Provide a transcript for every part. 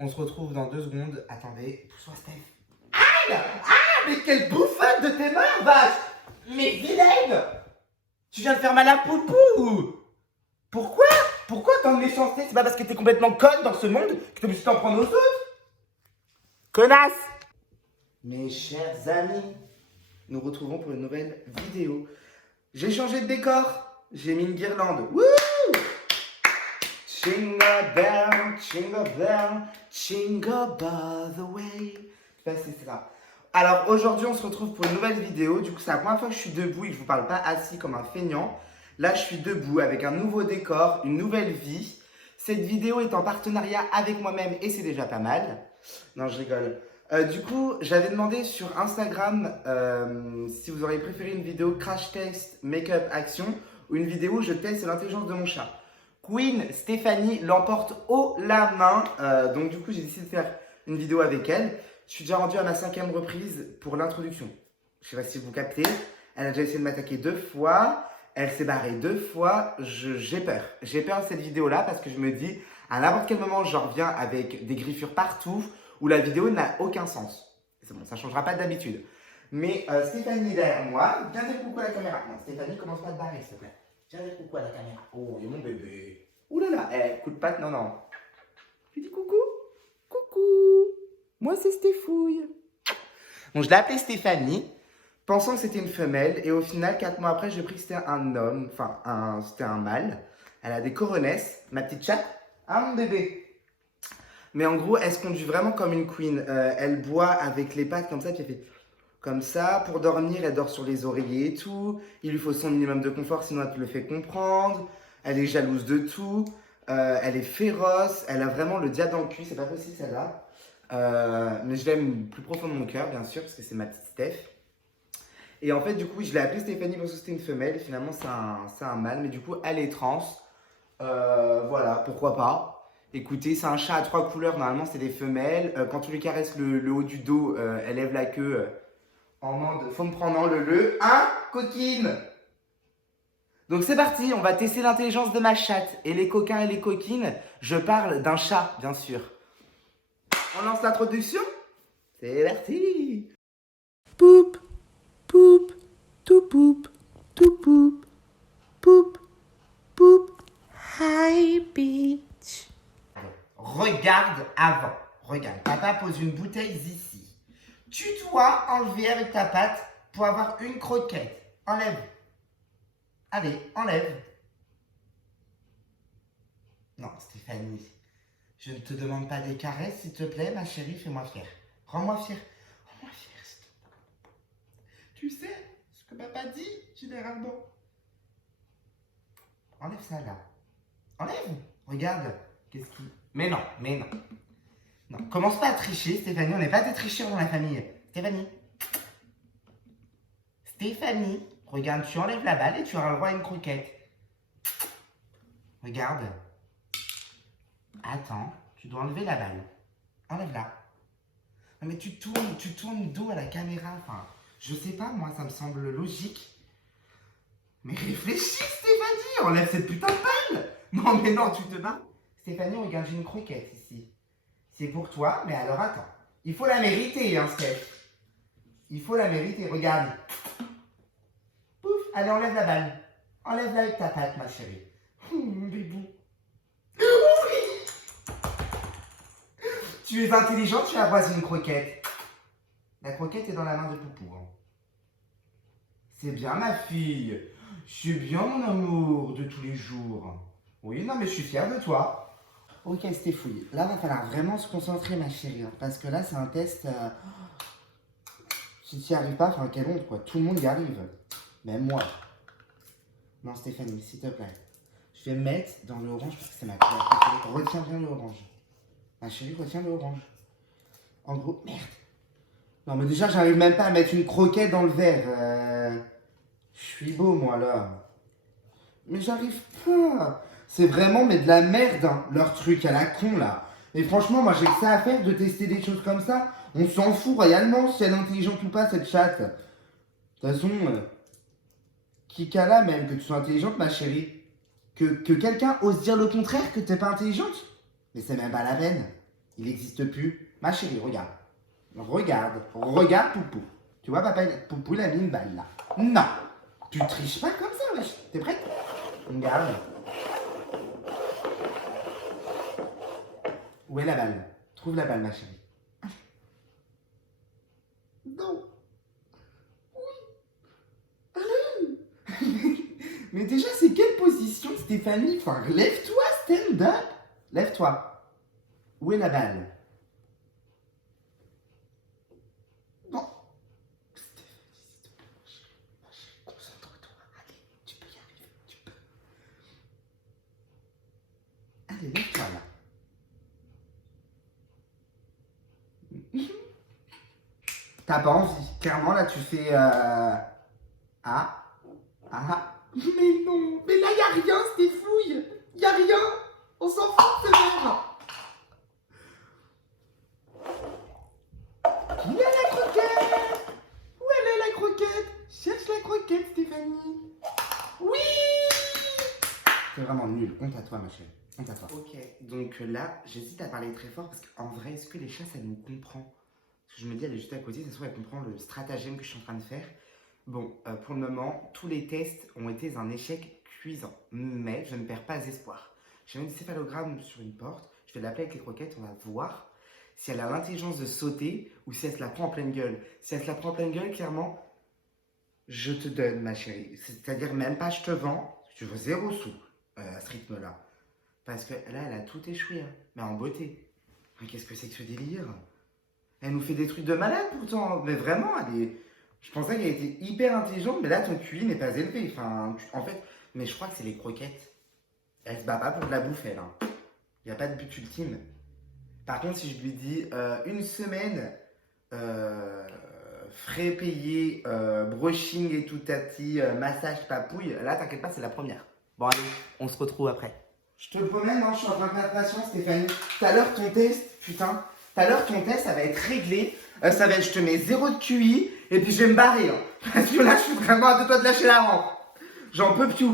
On se retrouve dans 2 secondes. Attendez, pousse-toi, Steph. Aïe! Ah, mais quelle bouffonne de tes mains, vache! Mais vilaine! Tu viens de faire mal à Poupou! Pourquoi? Pourquoi tant de méchanceté? C'est pas parce que t'es complètement conne dans ce monde que t'es obligé de t'en prendre aux autres? Connasse! Mes chers amis, nous retrouvons pour une nouvelle vidéo. J'ai changé de décor. J'ai mis une guirlande. Wouh! Jingle bell, jingle bell, jingle by the way. Ben, c'est ça. Alors aujourd'hui, on se retrouve pour une nouvelle vidéo. Du coup, c'est la première fois que je suis debout et que je vous parle pas assis comme un feignant. Là, je suis debout avec un nouveau décor, une nouvelle vie. Cette vidéo est en partenariat avec moi-même et c'est déjà pas mal. Non, je rigole. Du coup, j'avais demandé sur Instagram si vous auriez préféré une vidéo crash test make-up action ou une vidéo où je teste l'intelligence de mon chat. Queen Stéphanie l'emporte haut la main. Donc du coup, j'ai décidé de faire une vidéo avec elle. Je suis déjà rendu à ma 5e reprise pour l'introduction. Je sais pas si vous captez. Elle a déjà essayé de m'attaquer 2 fois. Elle s'est barrée 2 fois. J'ai peur. J'ai peur de cette vidéo-là parce que je me dis, à n'importe quel moment, je reviens avec des griffures partout où la vidéo n'a aucun sens. C'est bon, ça ne changera pas d'habitude. Mais Stéphanie est derrière moi. Viens dire coucou à la caméra. Non, Stéphanie, commence pas à te barrer, s'il te plaît. Viens dire coucou à la caméra. Oh, il y a mon bébé. Ouh là là, coup de patte, non. Tu dis coucou? Coucou. Moi, c'est Stéphouille. Donc, je l'ai appelée Stéphanie, pensant que c'était une femelle. Et au final, 4 mois après, j'ai pris que c'était un homme. Enfin, c'était un mâle. Elle a des coronesses. Ma petite chatte. Ah, mon bébé. Mais en gros, elle se conduit vraiment comme une queen. Elle boit avec les pattes comme ça, puis elle fait comme ça. Pour dormir, elle dort sur les oreillers et tout. Il lui faut son minimum de confort, sinon elle te le fait comprendre. Elle est jalouse de tout. Elle est féroce. Elle a vraiment le diable dans le cul. C'est pas possible celle-là. Mais je l'aime plus profond de mon cœur, bien sûr, parce que c'est ma petite Steph. Et en fait, du coup, je l'ai appelée Stéphanie parce que c'était une femelle. Et finalement, c'est un mâle. Mais du coup, elle est trans. Voilà, pourquoi pas. Écoutez, c'est un chat à 3 couleurs. Normalement, c'est des femelles. Quand tu lui caresses le haut du dos, elle lève la queue en mode faut me prendre en le. Hein, coquine? Donc c'est parti, on va tester l'intelligence de ma chatte. Et les coquins et les coquines, je parle d'un chat, bien sûr. On lance l'introduction? C'est parti! Poup, poup, tout poup, tout poup, poup, poup. Hi, bitch. Regarde avant. Regarde, papa pose une bouteille ici. Tu dois enlever avec ta patte pour avoir une croquette. Enlève. Allez, enlève. Non, Stéphanie, je ne te demande pas des caresses, s'il te plaît, ma chérie, fais-moi fière. Rends-moi fière. Rends-moi fière, s'il te plaît. Tu sais ce que papa dit, généralement. Enlève ça, là. Enlève. Regarde. Qu'est-ce qui... Mais non. Non, commence pas à tricher, Stéphanie. On n'est pas des tricheurs dans la famille. Stéphanie, regarde, tu enlèves la balle et tu auras le droit à une croquette. Regarde. Attends, tu dois enlever la balle. Enlève-la. Non mais tu tournes le dos à la caméra. Enfin, je sais pas, moi, ça me semble logique. Mais réfléchis, Stéphanie, enlève cette putain de balle. Non, mais non, tu te bats. Stéphanie, regarde, j'ai une croquette ici. C'est pour toi, mais alors attends. Il faut la mériter, hein, Steph. Il faut la mériter, regarde. Pouf, allez, enlève la balle. Enlève-la avec ta patte, ma chérie. Bébou. Oui. Tu es intelligente, tu as voisin une croquette. La croquette est dans la main de Poupou. Hein. C'est bien, ma fille. C'est bien, mon amour, de tous les jours. Oui, non, mais je suis fière de toi. Ok, Stéphouille. Là, va falloir vraiment se concentrer, ma chérie. Hein, parce que là, c'est un test... Si tu n'y arrives pas, enfin, quelle honte, quoi. Tout le monde y arrive. Même moi. Non, Stéphanie, s'il te plaît. Je vais me mettre dans le orange parce que c'est ma couleur préférée. Retiens bien le orange. Ma chérie, retiens le orange. En gros, merde. Non, mais déjà, j'arrive même pas à mettre une croquette dans le verre. Je suis beau, moi, là. Mais j'arrive pas. C'est vraiment, mais de la merde, hein, leur truc à la con, là. Et franchement, moi, j'ai que ça à faire de tester des choses comme ça. On s'en fout royalement si elle est intelligente ou pas, cette chatte. De toute façon, qui qu'elle même que tu sois intelligente, ma chérie. Que quelqu'un ose dire le contraire, que t'es pas intelligente. Mais c'est même pas la peine. Il n'existe plus. Ma chérie, regarde. Regarde Poupou. Tu vois, papa, Poupou, il a mis une balle là. Non, tu triches pas comme ça, wesh. T'es prête? Regarde. Où est la balle? Trouve la balle, ma chérie. Non. Mais déjà, c'est quelle position, Stéphanie? Enfin, lève-toi, stand up. Lève-toi. Où est la balle? Non. Stéphanie, s'il te plaît, ma chérie, concentre-toi. Allez, tu peux y arriver, tu peux. Allez, lève-toi là. T'as pas envie. Clairement, là, tu fais... Ah. Ah. Mais non. Mais là, y a rien, c'était fouille. Y a rien. On s'en fout de ce verre. Où est la croquette? Où elle est la croquette? Cherche la croquette, Stéphanie. Oui. C'est vraiment nul. Honte à toi, ma chérie. Honte à toi. Ok. Donc là, j'hésite à parler très fort parce qu'en vrai, est-ce que les chats, ça nous comprend? Parce que je me dis, elle est juste à côté, ça se trouve, elle comprend le stratagème que je suis en train de faire. Bon, pour le moment, tous les tests ont été un échec cuisant. Mais je ne perds pas espoir. J'ai un encéphalogramme sur une porte. Je vais l'appeler avec les croquettes, on va voir si elle a l'intelligence de sauter ou si elle se la prend en pleine gueule. Si elle se la prend en pleine gueule, clairement, je te donne, ma chérie. C'est-à-dire même pas je te vends, je veux 0 sous à ce rythme-là. Parce que là, elle a tout échoué, hein, mais en beauté. Mais qu'est-ce que c'est que ce délire? Elle nous fait des trucs de malade pourtant, mais vraiment, elle est... Je pensais qu'elle était hyper intelligente, mais là, ton QI n'est pas élevé. Enfin, en fait, mais je crois que c'est les croquettes. Elle se bat pas pour de la bouffe, elle. Hein. Il n'y a pas de but ultime. Par contre, si je lui dis une semaine, frais payés, brushing et tout tati, massage papouille, là, t'inquiète pas, c'est la première. Bon, allez, on se retrouve après. Je te promets, non, je suis en train de faire patience, Stéphanie. Tout à l'heure, ton test, putain, tout à l'heure, ton test, ça va être réglé. Ça va être, je te mets 0 de QI, et puis je vais me barrer. Hein. Parce que là, je suis vraiment à 2 doigts de lâcher la rampe. J'en peux plus.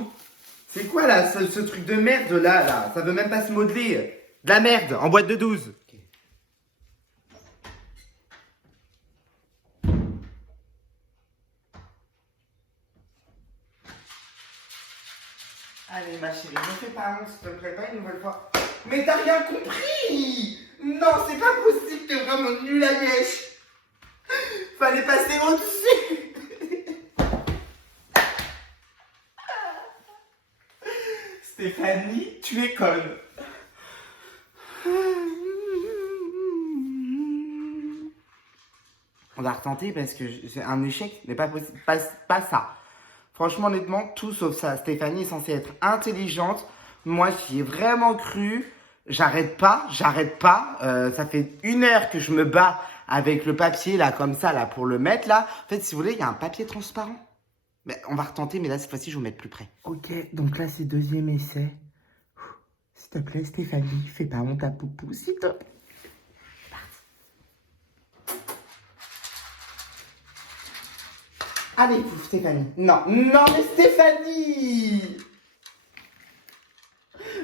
C'est quoi, là, ce truc de merde, là? Ça veut même pas se modeler. De la merde, en boîte de 12. Okay. Allez, ma chérie, ne fais pas honte, s'il te plaît, pas une nouvelle fois. Mais t'as rien compris! Non, c'est pas possible, t'es vraiment nul à liège. Fallait passer au-dessus. Stéphanie, tu es conne. On va retenter parce que c'est un échec, mais pas possible, pas ça. Franchement, honnêtement, tout sauf ça. Stéphanie est censée être intelligente. Moi, j'y ai vraiment cru. J'arrête pas. Ça fait 1 heure que je me bats avec le papier, là, comme ça, là, pour le mettre, là. En fait, si vous voulez, il y a un papier transparent. Mais on va retenter, mais là, cette fois-ci, je vais vous mettre plus près. Ok, donc là, c'est 2e essai. S'il te plaît, Stéphanie, fais pas honte à Poupou, s'il te plaît. Allez, pouf, Stéphanie. Non, mais Stéphanie!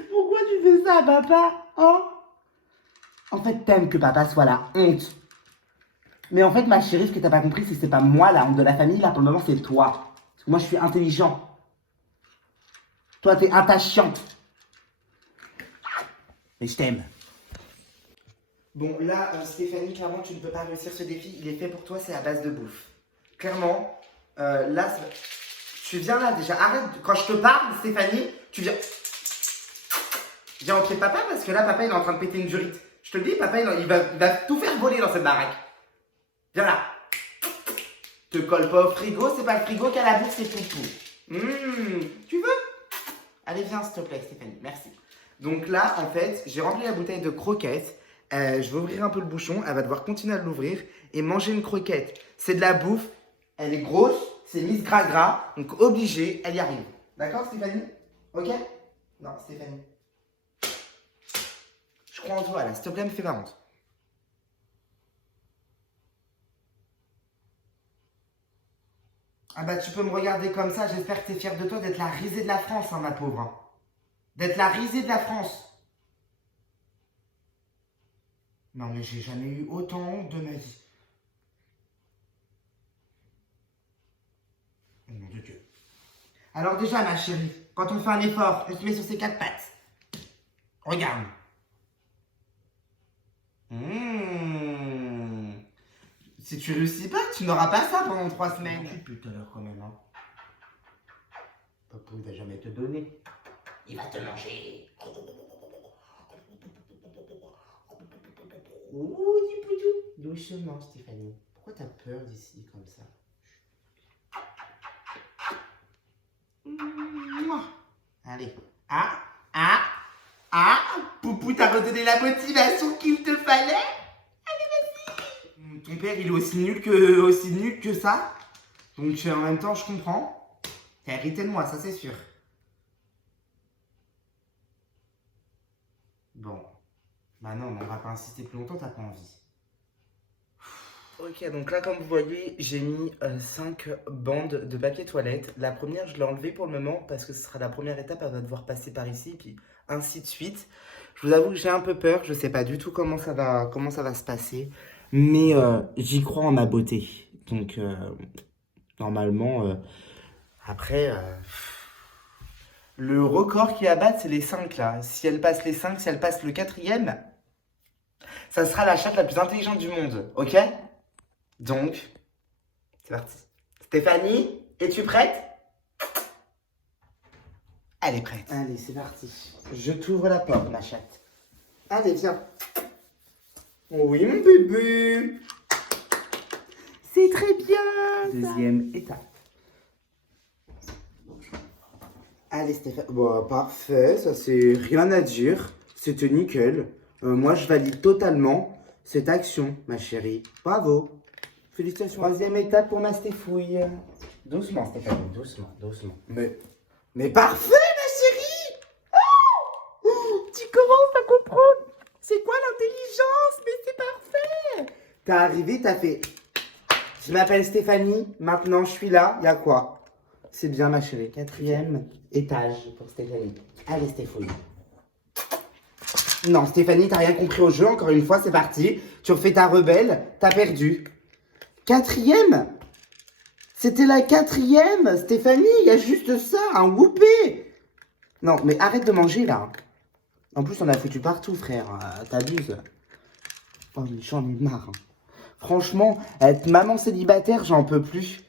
Pourquoi tu fais ça, papa? Hein? En fait, t'aimes que papa soit la honte. Mais en fait, ma chérie, ce que t'as pas compris, c'est que c'est pas moi la honte de la famille, là, pour le moment, c'est toi. Parce que moi, je suis intelligent. Toi, t'es attachant. Mais je t'aime. Bon, là, Stéphanie, clairement, tu ne peux pas réussir ce défi. Il est fait pour toi, c'est à base de bouffe. Clairement, là, tu viens là déjà. Arrête, quand je te parle, Stéphanie, tu viens. Viens au pied de papa parce que là, papa, il est en train de péter une durite. Je te le dis, papa, il va tout faire voler dans cette baraque. Viens là. Te colle pas au frigo, c'est pas le frigo qui a la bouffe, c'est Poupou. Tu veux? Allez, viens, s'il te plaît, Stéphanie, merci. Donc là, en fait, j'ai rempli la bouteille de croquettes. Je vais ouvrir un peu le bouchon. Elle va devoir continuer à l'ouvrir et manger une croquette. C'est de la bouffe. Elle est grosse. C'est Miss Gras. Donc obligée, elle y arrive. D'accord, Stéphanie? Ok? Non, Stéphanie. Je crois en toi, là. S'il te plaît, me fais pas honte. Ah bah, tu peux me regarder comme ça. J'espère que t'es fière de toi d'être la risée de la France, hein, ma pauvre. Hein. D'être la risée de la France. Non, mais j'ai jamais eu autant honte de ma vie. Oh mon Dieu. Alors déjà, ma chérie, quand on fait un effort, on se met sur ses quatre pattes. Regarde. Mmh. Si tu réussis pas, tu n'auras pas ça pendant 3 semaines. Tu peux tout à l'heure quand même, hein. Papou, il va jamais te donner. Il va te manger. Ouh, dis poudou. Doucement, Stéphanie. Pourquoi t'as peur d'ici comme ça? Mouah. Allez. Ah, ah, ah. Poupou t'a redonné la motivation qu'il te fallait. Allez, vas-y. Ton père, il est aussi nul que ça. Donc en même temps, je comprends. T'as hérité de moi, ça c'est sûr. Bon. Bah non, on va pas insister plus longtemps, t'as pas envie. Ok, donc là, comme vous voyez, j'ai mis 5 bandes de papier toilette. La première, je l'ai enlevée pour le moment parce que ce sera la première étape, elle va devoir passer par ici, puis ainsi de suite. Je vous avoue que j'ai un peu peur, je sais pas du tout comment ça va se passer, mais j'y crois en ma beauté. Donc, normalement, après, le record qui est à battre, c'est les 5 là. Si elle passe les 5, si elle passe le quatrième, ça sera la chatte la plus intelligente du monde, ok? Donc, c'est parti. Stéphanie, es-tu prête? Elle est prête. Allez, c'est parti. Je t'ouvre la porte, ma chatte. Allez, viens. Oui, mon bébé. C'est très bien. Deuxième étape. Allez, Stéphane. Bon, parfait, ça c'est rien à dire. C'était nickel. Moi, je valide totalement cette action, ma chérie. Bravo. Félicitations. Troisième étape pour ma Stéphouille. Doucement, Stéphanie, doucement, doucement. Mais parfait, ma chérie. Tu commences à comprendre. C'est quoi l'intelligence? Mais c'est parfait. T'es arrivé, t'as fait. Je m'appelle Stéphanie, maintenant je suis là, y a quoi? C'est bien, ma chérie. Quatrième étage pour Stéphanie. Allez, Stéphanie. Non, Stéphanie, t'as rien compris au jeu. Encore une fois, c'est parti. Tu refais ta rebelle, t'as perdu. Quatrième? C'était la quatrième, Stéphanie. Il y a juste ça, un whoopé. Non, mais arrête de manger, là. En plus, on a foutu partout, frère. T'abuses. Oh, mais j'en ai marre. Hein. Franchement, être maman célibataire, j'en peux plus.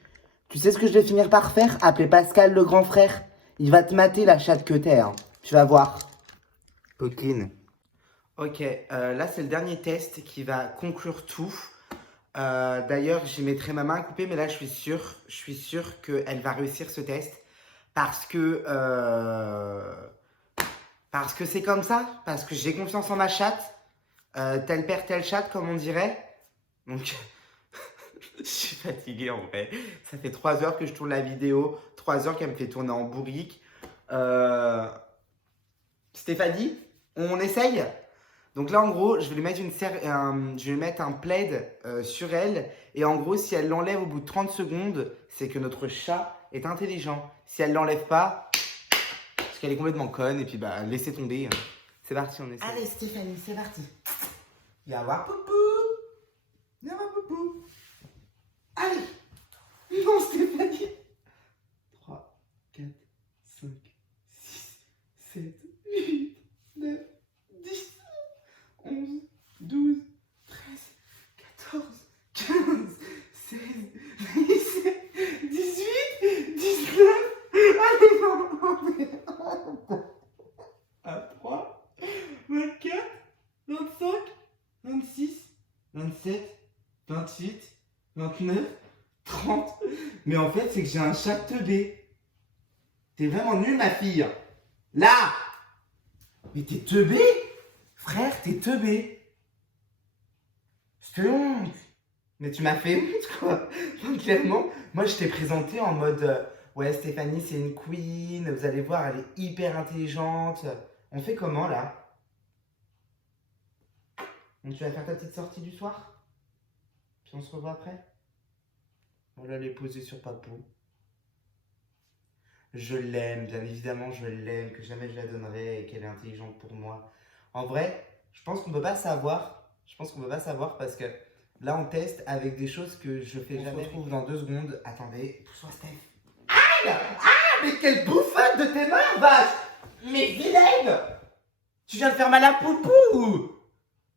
Tu sais ce que je vais finir par faire? Appeler Pascal, le grand frère. Il va te mater, la chatte que t'es. Hein. Tu vas voir. Coquine. Ok, là, c'est le dernier test qui va conclure tout. D'ailleurs, j'y mettrai ma main à couper, mais là, je suis sûr qu'elle va réussir ce test. Parce que c'est comme ça. Parce que j'ai confiance en ma chatte. Tel père, tel chatte, comme on dirait. Donc, je suis fatiguée en vrai. Ça fait 3 heures que je tourne la vidéo. 3 heures qu'elle me fait tourner en bourrique. Stéphanie, on essaye? Donc là, en gros, je vais lui mettre un plaid sur elle. Et en gros, si elle l'enlève au bout de 30 secondes, c'est que notre chat est intelligent. Si elle l'enlève pas, parce qu'elle est complètement conne. Et puis, bah, laissez tomber. C'est parti, on essaie. Allez, Stéphanie, c'est parti. Viens voir Poupou. Viens voir Poupou. Allez. Non, Stéphanie. 3, 4, 5, 6, 7, 8, 9, 10, 11, 12, 13, 14, 15, 16, 17, 18, 19. Allez, non. 23, 24, 25, 26, 27, 28, 29, 30. Mais en fait, c'est que j'ai un chat teubé. T'es vraiment nulle, ma fille. Là. Mais t'es teubé. Frère, t'es teubé. Je te honte. Mais tu m'as fait honte, quoi. Donc, clairement, moi, je t'ai présenté en mode... ouais, Stéphanie, c'est une queen. Vous allez voir, elle est hyper intelligente. On fait comment, là? Donc, tu vas faire ta petite sortie du soir? Puis on se revoit après? On va les poser sur Papou. Je l'aime, bien évidemment, je l'aime, que jamais je la donnerai et qu'elle est intelligente pour moi. En vrai, je pense qu'on ne peut pas savoir Je pense qu'on peut pas savoir parce que là, on teste avec des choses que je fais jamais. On se retrouve dans 2 secondes. Attendez, pousse-toi, Steph. Aïe! Ah, mais quelle bouffonne de tes mains, vache! Mais vilaine! Tu viens de faire mal à Poupou!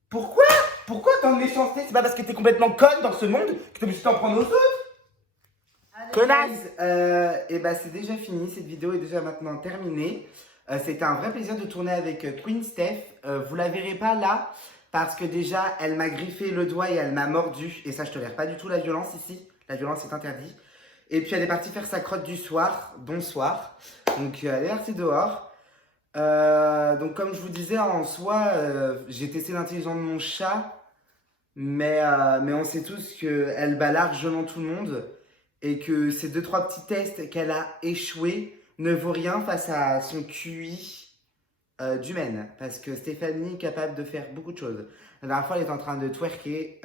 Pourquoi? Pourquoi tant de méchanceté? C'est pas parce que t'es complètement conne dans ce monde que t'es obligé de t'en prendre aux autres? Connasse! Et bah c'est déjà fini, cette vidéo est déjà maintenant terminée. C'était un vrai plaisir de tourner avec Queen Steph. Vous la verrez pas là, parce que déjà elle m'a griffé le doigt et elle m'a mordu. Et ça je tolère pas du tout la violence ici, la violence est interdite. Et puis elle est partie faire sa crotte du soir, bonsoir. Donc elle est partie dehors. Donc comme je vous disais en soi, j'ai testé l'intelligence de mon chat. Mais on sait tous qu'elle bat largement tout le monde. Et que ces 2-3 petits tests qu'elle a échoués ne vaut rien face à son QI d'humaine. Parce que Stéphanie est capable de faire beaucoup de choses. La dernière fois, elle est en train de twerker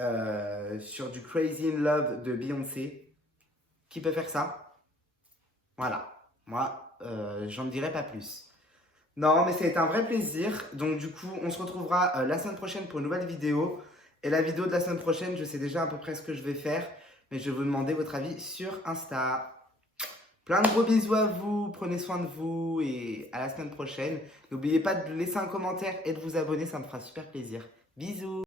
sur du Crazy in Love de Beyoncé. Qui peut faire ça? Voilà. Moi, j'en dirai pas plus. Non, mais c'est un vrai plaisir. Donc du coup, on se retrouvera la semaine prochaine pour une nouvelle vidéo. Et la vidéo de la semaine prochaine, je sais déjà à peu près ce que je vais faire. Mais je vais vous demander votre avis sur Insta. Plein de gros bisous à vous, prenez soin de vous et à la semaine prochaine. N'oubliez pas de laisser un commentaire et de vous abonner, ça me fera super plaisir. Bisous!